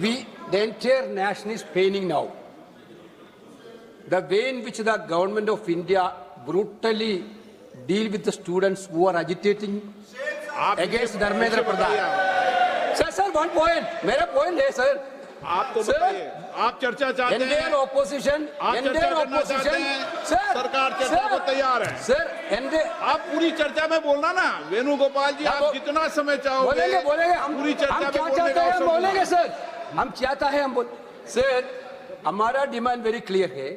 The entire nation is paining now. The way in which the government of India brutally deal with the students who are agitating against Dharmendra Pradhan. Sir, one point. मेरा point है sir. आप तो बताइए, आप चर्चा चाहते हैं? Indian opposition, sir, सरकार चर्चा को तैयार है। सर, आप पूरी चर्चा में बोलना ना, वेणुगोपाल जी, आप जितना समय चाहोगे बोलेंगे पूरी चर्चा में बोलेंगे सर। हम चाहता है सर, हमारा डिमांड वेरी क्लियर है।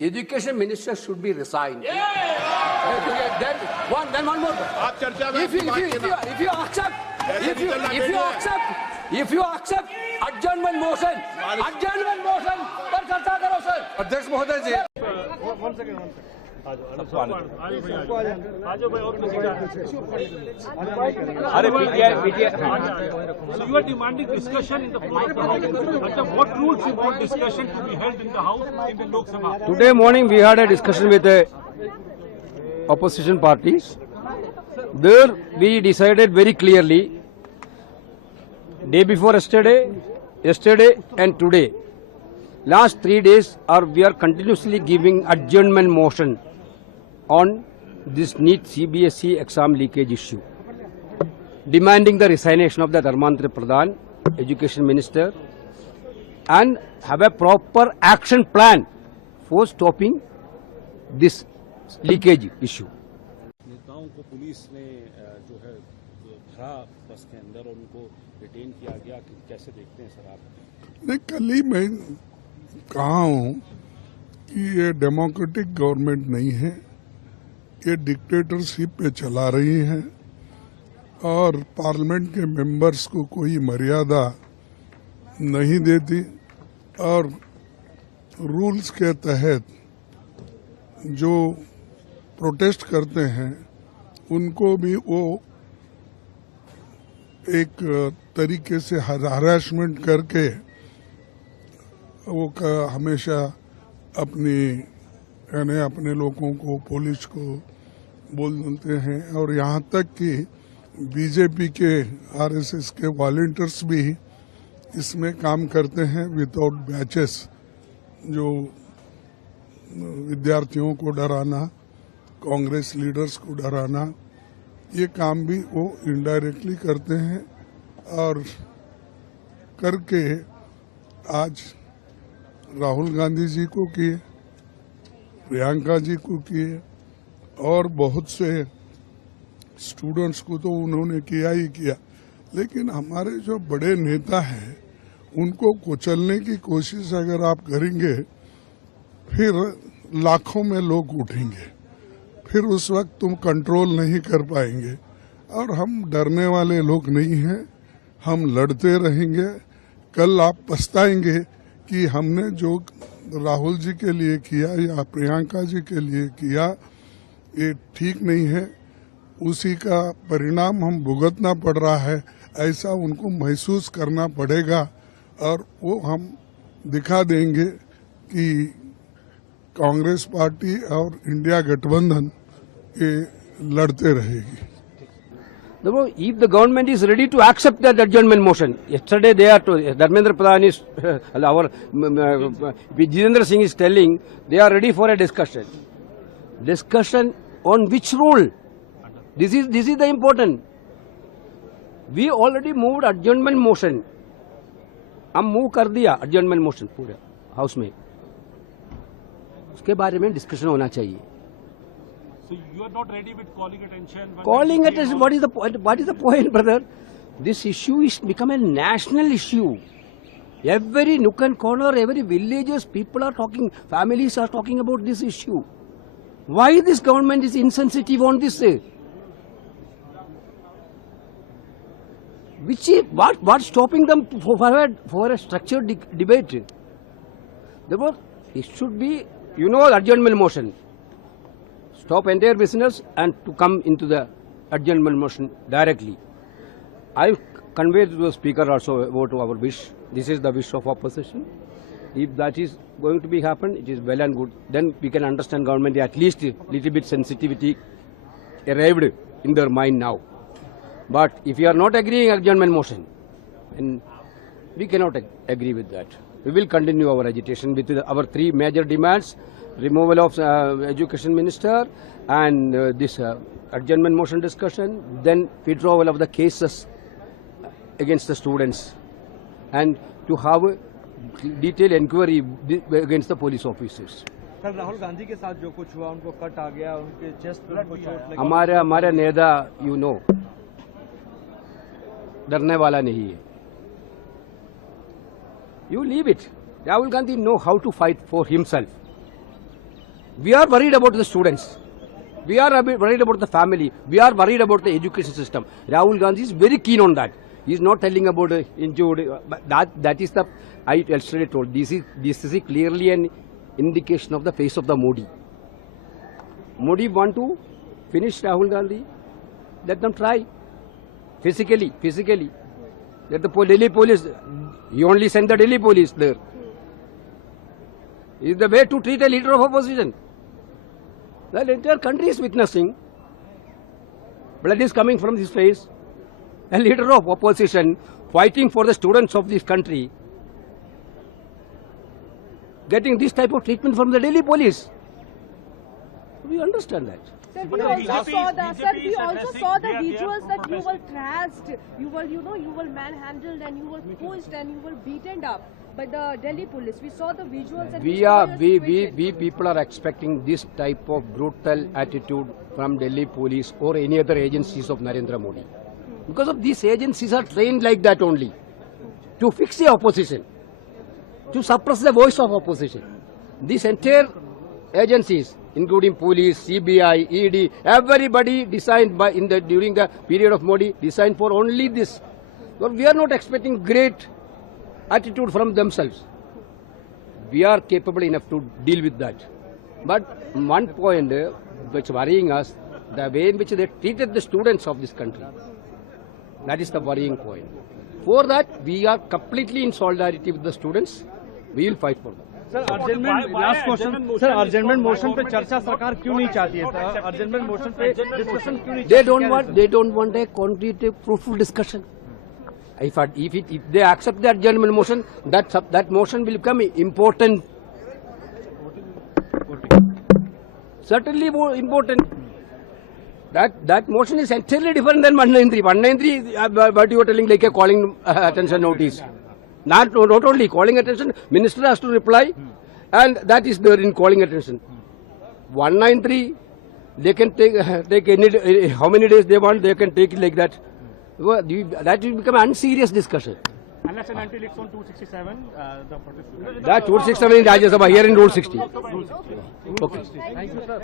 Education minister should be resign. Then one more. आप चर्चा में if you accept adjournment motion पर चर्चा करो सर। अध्यक्ष महोदय जी, So you are demanding discussion in the floor of the House. What rules you want discussion to be held in the House in the Lok Sabha? Today morning we had a discussion with the opposition parties. There we decided very clearly, day before yesterday and today, last 3 days we are continuously giving adjournment motion on this NEET CBSE exam leakage issue, demanding the resignation of the Dharmendra Pradhan, Education Minister, and have a proper action plan for stopping this leakage issue. नेताओं को police ने जो है भरा बस के अंदर और उनको डिटेन किया गया, कैसे देखते हैं सर आप? नहीं, कल ही मैं कहा हूँ कि ये डेमोक्रेटिक गवर्नमेंट नहीं है, ये डिक्टेटरशिप पे चला रही है और पार्लियामेंट के मेंबर्स को कोई मर्यादा नहीं देती और रूल्स के तहत जो प्रोटेस्ट करते हैं उनको भी वो एक तरीके से हरासमेंट करके वो हमेशा अपने लोगों को, पुलिस को बोलते हैं और यहाँ तक कि बीजेपी के आरएसएस के वॉलंटियर्स भी इसमें काम करते हैं विदाउट बैचेस, जो विद्यार्थियों को डराना, कांग्रेस लीडर्स को डराना, ये काम भी वो इनडायरेक्टली करते हैं और करके आज राहुल गांधी जी को किए, प्रियंका जी को किए और बहुत से स्टूडेंट्स को तो उन्होंने किया ही किया। लेकिन हमारे जो बड़े नेता हैं उनको कुचलने की कोशिश अगर आप करेंगे फिर लाखों में लोग उठेंगे, फिर उस वक्त तुम कंट्रोल नहीं कर पाएंगे। और हम डरने वाले लोग नहीं हैं, हम लड़ते रहेंगे। कल आप पछताएंगे कि हमने जो राहुल जी के लिए किया या प्रियंका जी के लिए किया ये ठीक नहीं है, उसी का परिणाम हम भुगतना पड़ रहा है, ऐसा उनको महसूस करना पड़ेगा और वो हम दिखा देंगे कि कांग्रेस पार्टी और इंडिया गठबंधन ये लड़ते रहेगी। If the government is ready to accept that adjournment motion, yesterday they are to Dharmendra Pradhan is our Vijayendra Singh is telling they are ready for a discussion. Discussion on which rule? This is the important. We already moved adjournment motion. हम move कर दिया adjournment motion पूरे house में, उसके बारे में discussion होना चाहिए। So you are not ready with calling attention? Calling attention, what is the point? What is the point, brother? This issue is become a national issue. Every nook and corner, every villages, people are talking, families are talking about this issue. Why this government is insensitive on this? What's stopping them for a structured debate? Therefore, it should be, adjournment motion. Stop entire business and to come into the adjournment motion directly. I convey to the speaker also about our wish. This is the wish of opposition. If that is going to be happen, it is well and good. Then we can understand government at least a little bit sensitivity arrived in their mind now. But if you are not agreeing adjournment motion, And we cannot agree with that. We will continue our agitation with our three major demands: removal of education minister, and this adjournment motion discussion, then withdrawal of the cases against the students, and to have a detailed inquiry against the police officers. कल राहुल गांधी के साथ जो कुछ हुआ, उनको cut आ गया, उनके chest पे उनको चोट लगी। हमारे नेता यू नो डरने वाला नहीं है. You leave it. Rahul Gandhi know how to fight for himself. We are worried about the students. We are a bit worried about the family. We are worried about the education system. Rahul Gandhi is very keen on that. He is not telling about injured. That is the, I yesterday told. This is clearly an indication of the face of the Modi. Modi want to finish Rahul Gandhi. Let them try. Physically. Let the Delhi police. He only sent the Delhi police there. Is the way to treat a leader of opposition. The entire country is witnessing. Blood is coming from his face. A leader of opposition fighting for the students of this country, getting this type of treatment from the Delhi police. We understand that. Sir, we also saw the visuals that you were thrashed, you were manhandled and you were pushed and you were beaten up by the Delhi police. We saw the visuals. And we people are expecting this type of brutal attitude from Delhi police or any other agencies of Narendra Modi. Because of these agencies are trained like that only, to fix the opposition, to suppress the voice of opposition. These entire agencies, including police, CBI, ED, everybody designed by during the period of Modi, designed for only this. But we are not expecting great attitude from themselves. We are capable enough to deal with that. But one point which worrying us, the way in which they treated the students of this country. That is the worrying point. For that, we are completely in solidarity with the students. We will fight for them. Sir adjournment last question sir adjournment motion पे चर्चा सरकार क्यों नहीं चाहती है? अर्जेंटमेंट motion पे discussion क्यों नहीं? They don't want a concrete, fruitful discussion. If they accept the adjournment motion, that motion will become important. Certainly more important. That motion is entirely different than 193. 193, but you are telling like a calling attention notice. Not only calling attention, minister has to reply, and that is there in calling attention. 193, they can take any how many days they want, they can take it like that. That will become an unserious discussion. Unless and until it's on 267, the protest. That 267 in Rajya Sabha, here in Rule 60. Okay. Thank you, sir.